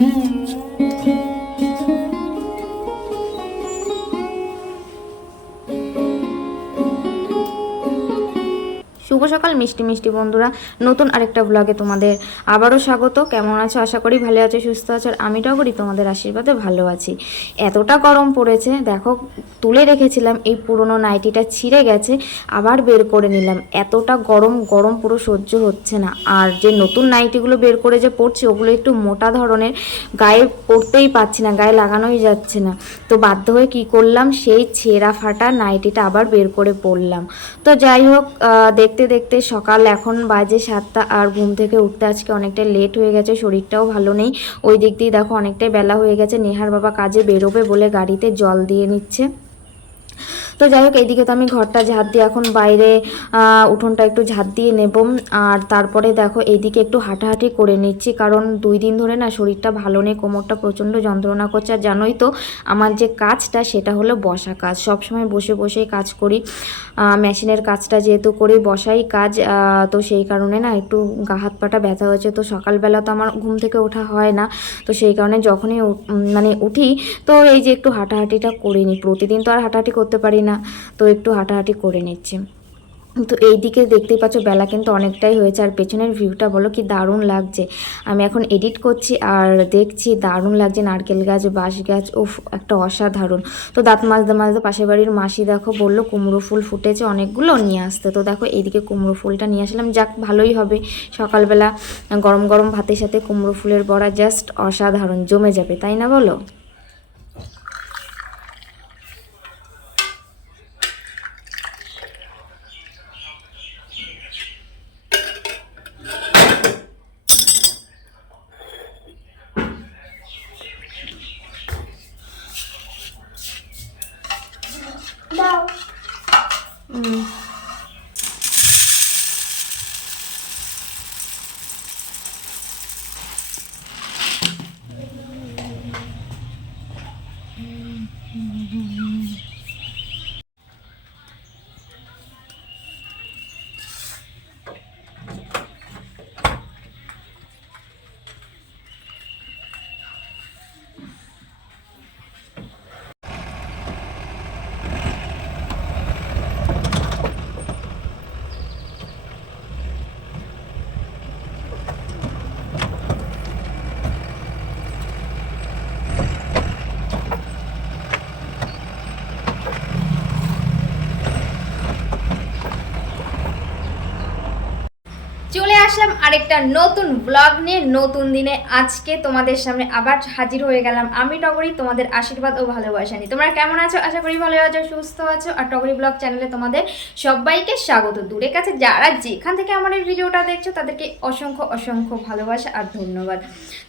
শুভ সকাল মিষ্টি মিষ্টি বন্ধুরা, নতুন আরেকটা ব্লগে তোমাদের আবারও স্বাগত। কেমন আছো? আশা করি ভালো আছো, সুস্থ আছো। আর আমিটাও করি তোমাদের আশীর্বাদে ভালো আছি। এতটা গরম পড়েছে দেখো, তুলে রেখেছিলাম এই পুরনো নাইটিটা ছিঁড়ে গেছে, আবার বের করে নিলাম। এতটা গরম গরম পুরো সহ্য হচ্ছে না। আর যে নতুন নাইটিগুলো বের করে যে পরছি ওগুলো একটু মোটা ধরনের, গায়ে পরতেই পারছি না, গায়ে লাগানোই যাচ্ছে না। তো বাধ্য হয়ে কি করলাম, সেই ছেঁড়া ফাটা নাইটিটা আবার বের করে পরলাম। তো যাই হোক, দেখতে দেখতে সকাল এখন বাজে 7টা। আর ঘুম থেকে উঠতে আজকে অনেকটাই লেট হয়ে গেছে, শরীরটাও ভালো নেই। ওই দিক দিয়ে দেখো অনেকটাই বেলা হয়ে গেছে। নেহার বাবা কাজে বেরোবে বলে গাড়িতে জল দিয়ে নিচ্ছে। তো যাই হোক, এইদিকে তো আমি ঘরটা ঝাঁট দিয়ে এখন বাইরে উঠোনটা একটু ঝাঁট দিয়ে নেব। আর তারপরে দেখো এইদিকে একটু হাঁটাহাঁটি করে নিচ্ছি, কারণ 2 দিন ধরে না শরীরটা ভালো নেই, কোমরটা প্রচণ্ড যন্ত্রণা করছে। আর জানোই তো আমার যে কাজটা সেটা হলো বসা কাজ, সবসময় বসে বসেই কাজ করি। মেশিনের কাজটা যেহেতু করি, বসাই কাজ, তো সেই কারণে না একটু গা হাত পাটা ব্যথা হয়েছে। তো সকালবেলা তো আমার ঘুম থেকে ওঠা হয় না, তো সেই কারণে যখনই মানে উঠি তো এই যে একটু হাঁটাহাঁটিটা করে নিই। প্রতিদিন তো আর হাঁটাহাঁটি করতে পারি না, তো একটু হাঁটাহাঁটি করে নিচ্ছি। তো এই দিকে দেখতেই পাচ্ছ বেলা কিন্তু অনেকটাই হয়েছে। আর পেছনের ভিউটা বলো কি দারুণ লাগছে। আমি এখন এডিট করছি আর দেখছি দারুণ লাগছে, নারকেল গাছ, বাঁশ গাছ, উফ একটা অসাধারণ। তো দাঁত মাজতে মাজতে পাশের বাড়ির মাসি দেখো বললো কুমড়ো ফুল ফুটেছে অনেকগুলো, নিয়ে আসতে। তো দেখো এইদিকে কুমড়ো ফুলটা নিয়ে আসলাম, যাক ভালোই হবে। সকালবেলা গরম গরম ভাতের সাথে কুমড়ো ফুলের বড়া জাস্ট অসাধারণ, জমে যাবে, তাই না বলো? হুম। চলে আসলাম আরেকটা নতুন ব্লগ নিয়ে, নতুন দিনে। আজকে তোমাদের সামনে আবার হাজির হয়ে গেলাম আমি টগরি, তোমাদের আশীর্বাদ ও ভালোবাসা নিয়ে। তোমরা কেমন আছো? আশা করি ভালো আছো, সুস্থ আছো। আর টগরি ব্লগ চ্যানেলে তোমাদের সবাইকে স্বাগত। দূরে কাছে যারা যেখান থেকে আমার এই ভিডিওটা দেখছো তাদেরকে অসংখ্য অসংখ্য ভালোবাসা আর ধন্যবাদ।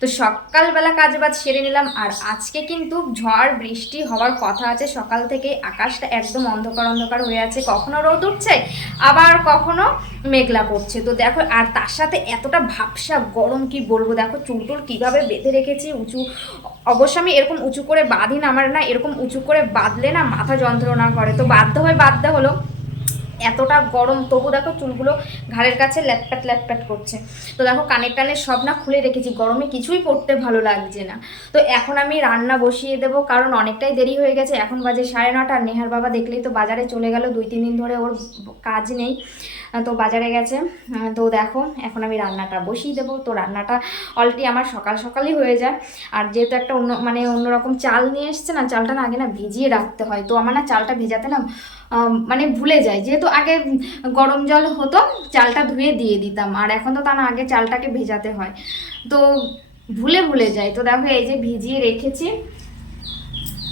তো সকালবেলা কাজবাজ সেরে নিলাম। আর আজকে কিন্তু ঝড় বৃষ্টি হওয়ার কথা আছে। সকাল থেকে আকাশটা একদম অন্ধকার অন্ধকার হয়ে আছে, কখনো রোদ উঠছে আবার কখনো মেঘলা করছে। তো দেখো, আর তার সাথে এতটা ভাবসা গরম কি বলবো। দেখো চুলটুল কীভাবে বেঁধে রেখেছি উঁচু। অবশ্য আমি এরকম উঁচু করে বাঁধি না, আমার না এরকম উঁচু করে বাঁধলে না মাথা যন্ত্রণা করে, তো বাধ্য হলো। এতটা গরম তবু দেখো চুলগুলো ঘাড়ের কাছে ল্যাটপ্যাট ল্যাটপ্যাট করছে। তো দেখো কানের টানের সব না খুলে রেখেছি, গরমে কিছুই পড়তে ভালো লাগছে না। তো এখন আমি রান্না বসিয়ে দেবো, কারণ অনেকটাই দেরি হয়ে গেছে। এখন বাজে 9:30। আর নেহার বাবা দেখলেই তো বাজারে চলে গেল, 2-3 দিন ধরে ওর কাজ নেই, তো বাজারে গেছে। তো দেখো এখন আমি রান্নাটা বসিয়ে দেবো। তো রান্নাটা অলরেডি আমার সকাল সকালই হয়ে যায়। আর যেহেতু একটা অন্যরকম চাল নিয়ে এসছে না, চালটা না আগে না ভিজিয়ে রাখতে হয়। তো আমার না চালটা ভেজাতে না মানে ভুলে যায়। যেহেতু আগে গরম জল হতো, চালটা ধুয়ে দিয়ে দিতাম। আর এখন তো তা না, আগে চালটাকে ভেজাতে হয়, তো ভুলে যায়। তো দেখো এই যে ভিজিয়ে রেখেছি,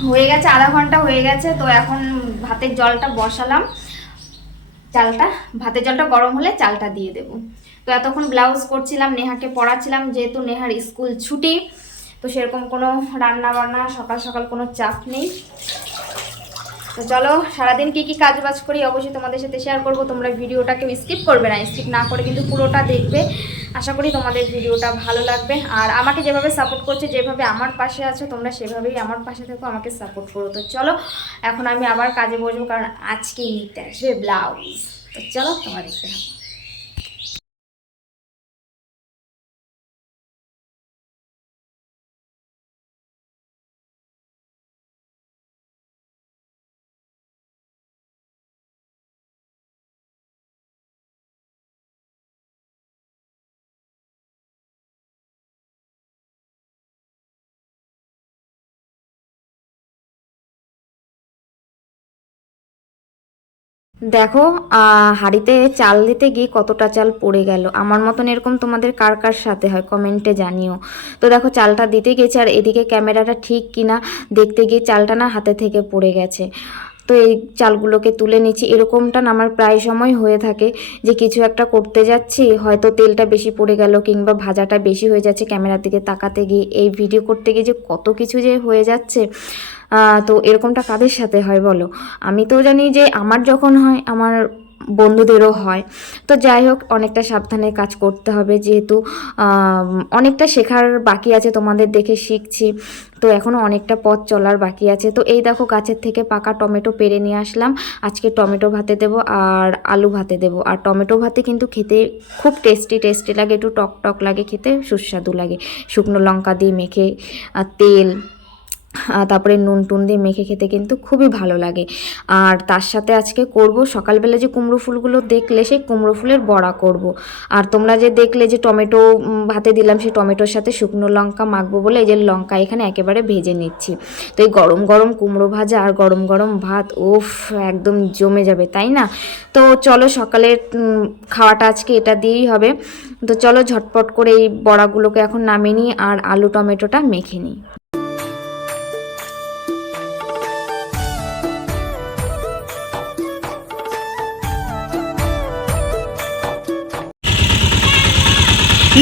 হয়ে গেছে, আধা ঘন্টা হয়ে গেছে। তো এখন ভাতের জলটা বসালাম, ভাতের জলটা গরম হলে চালটা দিয়ে দেব। তো এতক্ষণ ব্লাউজ করছিলাম, নেহাকে পড়াচ্ছিলাম, যেহেতু নেহার স্কুল ছুটি, তো সেরকম কোনো রান্না বান্না সকাল সকাল কোনো চাপ নেই। তো চলো সারাদিন কী কী কাজ বাজ করি অবশ্যই তোমাদের সাথে শেয়ার করবো। তোমরা ভিডিওটা কেউ স্কিপ করবে না, স্কিপ না করে কিন্তু পুরোটা দেখবে। আশা করি তোমাদের ভিডিওটা ভালো লাগবে। আর আমাকে যেভাবে সাপোর্ট করছে, যেভাবে আমার পাশে আছো, তোমরা সেভাবেই আমার পাশে থেকো, আমাকে সাপোর্ট করো। তো চলো এখন আমি আবার কাজে বসবো, কারণ আজকে নিতে আসবে ব্লাউজ। তো চলো তোমার দেখতে হবে। দেখো হাঁড়িতে চাল দিতে গিয়ে কতটা চাল পড়ে গেল। আমার মতন এরকম তোমাদের কার কার সাথে হয় কমেন্টে জানিও। তো দেখো চালটা দিতে গেছে, আর এদিকে ক্যামেরাটা ঠিক কিনা দেখতে গিয়ে চালটা না হাতে থেকে পড়ে গেছে। তো এই চালগুলোকে তুলে নিচ্ছি। এরকমটা না আমার প্রায় সময় হয়ে থাকে, যে কিছু একটা করতে যাচ্ছি, হয়তো তেলটা বেশি পড়ে গেল কিংবা ভাজাটা বেশি হয়ে যাচ্ছে, ক্যামেরার দিকে তাকাতে গিয়ে এই ভিডিও করতে গিয়ে যে কত কিছু যে হয়ে যাচ্ছে। তো এরকমটা কাদের সাথে হয় বলো? আমি তো জানি যে আমার যখন হয় আমার বন্ধুদেরও হয়। তো যাই হোক, অনেকটা সাবধানে কাজ করতে হবে, যেহেতু অনেকটা শেখার বাকি আছে, তোমাদের দেখে শিখছি। তো এখনও অনেকটা পথ চলার বাকি আছে। তো এই দেখো গাছের থেকে পাকা টমেটো পেড়ে নিয়ে আসলাম। আজকে টমেটো ভাতে দেবো আর আলু ভাতে দেবো। আর টমেটো ভাতে কিন্তু খেতে খুব টেস্টি লাগে, একটু টক টক লাগে, খেতে সুস্বাদু লাগে। শুকনো লঙ্কা দিয়ে মেখে তেল তারপরে নুন টুন দিয়ে মেখে খেতে কিন্তু খুবই ভালো লাগে। আর তার সাথে আজকে করব, সকালবেলা যে কুমড়ো ফুলগুলো দেখলে সেই কুমড়ো ফুলের বড়া করব। আর তোমরা যে দেখলে যে টমেটো ভাতে দিলাম, সেই টমেটোর সাথে শুকনো লঙ্কা মাখবো বলে এই যে লঙ্কা এখানে একেবারে ভেজে নিচ্ছি। তো এই গরম গরম কুমড়ো ভাজা আর গরম গরম ভাত, উফ, একদম জমে যাবে, তাই না? তো চলো সকালের খাওয়াটা আজকে এটা দিয়েই হবে। তো চলো ঝটপট করে এই বড়াগুলোকে এখন নামিয়ে নিই আর আলু টমেটোটা মেখে নিই।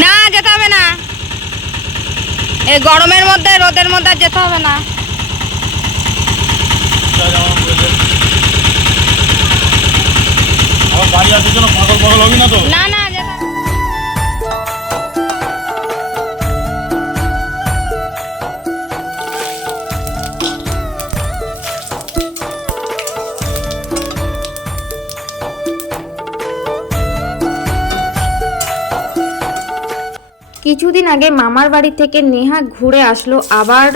না, যেতে হবে না, এই গরমের মধ্যে রোদের মধ্যে আর যেতে হবে না। বাড়ি আসার জন্য পাগল পাগল হবি না তো? না না, যেতে হবে না। কিছুদিন আগে মামার বাড়ি থেকে নেহা ঘুরে আসলো, আবার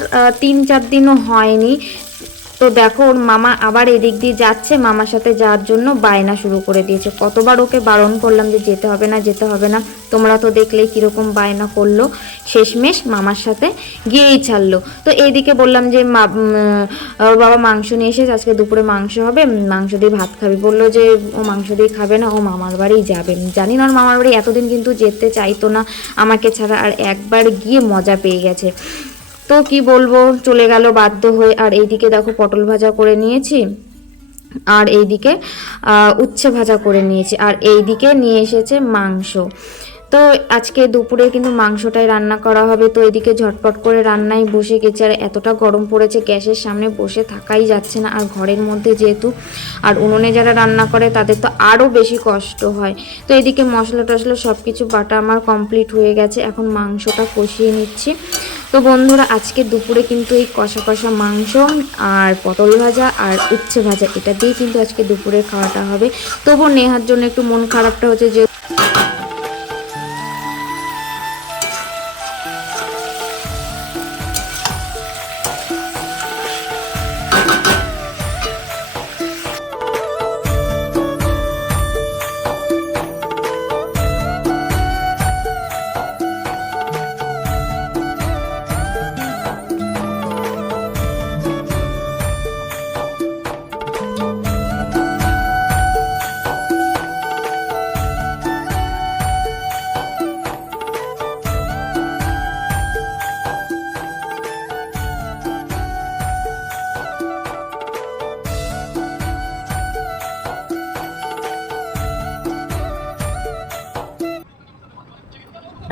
3-4 দিনও হয়নি। তো দেখো ওর মামা আবার এদিক দিয়ে যাচ্ছে, মামার সাথে যাওয়ার জন্য বায়না শুরু করে দিয়েছে। কতবার ওকে বারণ করলাম যে যেতে হবে না যেতে হবে না, তোমরা তো দেখলেই কীরকম বায়না করলো। শেষমেশ মামার সাথে গিয়েই ছাড়লো। তো এইদিকে বললাম যে ওর বাবা মাংস নিয়ে এসেছে, আজকে দুপুরে মাংস হবে, মাংস দিয়ে ভাত খাবি। বললো যে ও মাংস দিয়ে খাবে না, ও মামার বাড়ি যাবে। জানি না ওর মামার বাড়ি এতদিন কিন্তু যেতে চাইতো না আমাকে ছাড়া, আর একবার গিয়ে মজা পেয়ে গেছে। তো কি বলবো, চলে গেল বাধ্য হয়ে। আর এইদিকে দেখো পটল ভাজা করে নিয়েছি, আর এইদিকে উচ্ছে ভাজা করে নিয়েছি, আর এইদিকে নিয়ে এসেছে মাংস। তো আজকে দুপুরে কিন্তু মাংসটাই রান্না করা হবে। তো এদিকে ঝটপট করে রান্নায় বসে গেছে। আর এতটা গরম পড়েছে, গ্যাসের সামনে বসে থাকাই যাচ্ছে না, আর ঘরের মধ্যে যেহেতু, আর উনুনে যারা রান্না করে তাদের তো আরও বেশি কষ্ট হয়। তো এদিকে মশলা টশলা সব কিছু বাটা আমার কমপ্লিট হয়ে গেছে, এখন মাংসটা কষিয়ে নিচ্ছি। তো বন্ধুরা আজকে দুপুরে কিন্তু এই কষা কষা মাংস আর পটল ভাজা আর উচ্ছে ভাজা, এটা দিয়ে কিন্তু আজকে দুপুরে খাওয়াটা হবে। তবু নেহার জন্য একটু মন খারাপটা হচ্ছে যে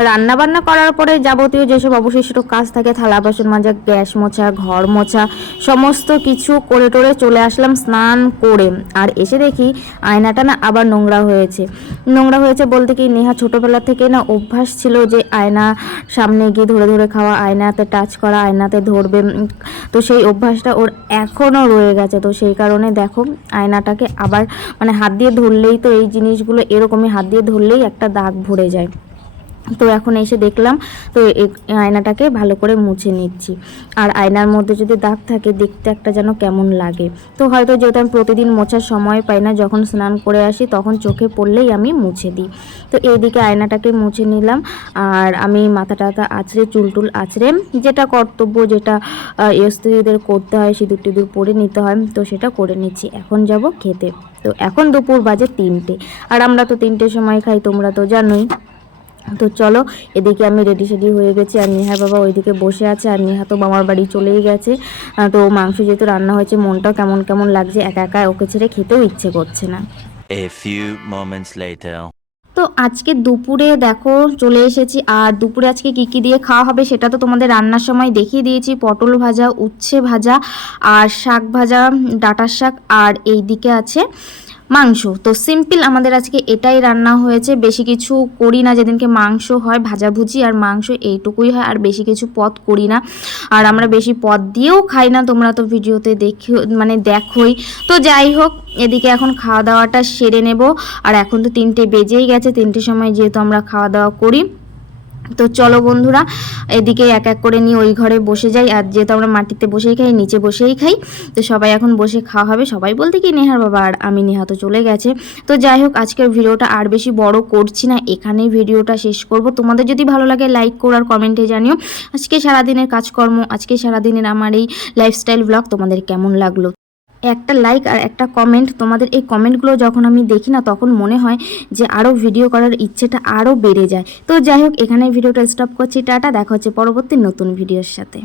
রান্না বান্না করার পরে যাবতীয় যেসব অবশিষ্ট কাজ থাকে, থালা বাসন মাজা, গ্যাস মোছা, ঘর মোছা, সমস্ত কিছু করে টোরে চলে আসলাম স্নান করে। আর এসে দেখি আয়নাটা না আবার নোংরা হয়েছে বলতে কি, নেহা ছোটোবেলা থেকে না অভ্যাস ছিল যে আয়না সামনে গিয়ে ধরে ধরে খাওয়া, আয়নাতে টাচ করা, আয়নাতে ধরবে। তো সেই অভ্যাসটা ওর এখনও রয়ে গেছে। তো সেই কারণে দেখো আয়নাটাকে আবার হাত দিয়ে ধরলেই তো এই জিনিসগুলো এরকমই, হাত দিয়ে ধরলেই একটা দাগ ভরে যায়। তো এখন এসে দেখলাম তো আয়নাটাকে ভালো করে মুছে নিচ্ছি। আর আয়নার মধ্যে যদি দাগ থাকে দেখতে একটা যেন কেমন লাগে। তো হয়তো যেহেতু আমি প্রতিদিন মোছার সময় পাই না, যখন স্নান করে আসি তখন চোখে পড়লেই আমি মুছে দিই। তো এইদিকে আয়নাটাকে মুছে নিলাম আর আমি মাথা টাথা আঁচড়ে চুল আঁচড়ে যেটা কর্তব্য, যেটা স্ত্রীদের করতে হয়, সিঁদুর টিঁদুর পরে নিতে হয়, তো সেটা করে নিচ্ছি। এখন যাব খেতে। তো এখন দুপুর বাজে 3টে, আর আমরা তো 3টের সময় খাই, তোমরা তো জানোই। তো চলো, এদিকে আমি রেডি সেডি হয়ে গেছি আর নেহার বাবা ওইদিকে বসে আছে। আর নেহা তো মামার বাড়ি চলেই গেছে। তো মাংস যেহেতু রান্না হয়েছে মনটাও কেমন কেমন লাগছে, একা একা ওকে ছেড়ে খেতেও ইচ্ছে করছে না। A few moments later. তো আজকে দুপুরে দেখো চলে এসেছি। আর দুপুরে আজকে কি কি দিয়ে খাওয়া হবে সেটা তো তোমাদের রান্নার সময় দেখিয়ে দিয়েছি। পটল ভাজা, উচ্ছে ভাজা আর শাক ভাজা, ডাঁটার শাক, আর এই দিকে আছে মাংস। তো সিম্পল আমাদের আজকে এটাই রান্না হয়েছে, বেশি কিছু করি না। যেদিনকে মাংস হয় ভাজাভুজি আর মাংস এইটুকুই হয়, আর বেশি কিছু পদ করি না। আর আমরা বেশি পদ দিয়েও খাই না, তোমরা তো ভিডিওতে দেখোই। তো যাই হোক, এদিকে এখন খাওয়া দাওয়াটা সেরে নেব। আর এখন তো 3টে বেজেই গেছে, 3টের সময় যেহেতু আমরা খাওয়া দাওয়া করি। তো চলো বন্ধুরা, এদিকে এক এক করে নিয়ে ওই ঘরে বসে যাই। আর যেহেতু আমরা মাটিতে বসেই খাই, নিচে বসেই খাই, তো সবাই এখন বসে খাওয়া হবে। সবাই বলতে কি নেহার বাবা আর আমি, নেহা তো চলে গেছে। তো যাই হোক, আজকের ভিডিওটা আর বেশি বড় করছি না, এখানেই ভিডিওটা শেষ করব। তোমাদের যদি ভালো লাগে লাইক করো আর কমেন্টে জানিও আজকে সারাদিনের কাজকর্ম, আজকে সারাদিনের আমার এই লাইফস্টাইল ব্লগ তোমাদের কেমন লাগলো। একটা লাইক আর একটা কমেন্ট, তোমাদের এই কমেন্টগুলো যখন আমি দেখি না তখন মনে হয় যে আরও ভিডিও করার ইচ্ছেটা আরও বেড়ে যায়। তো যাই হোক, এখানে ভিডিওটা স্টপ করছি। টাটা, দেখা হচ্ছে পরবর্তী নতুন ভিডিওর সাথে।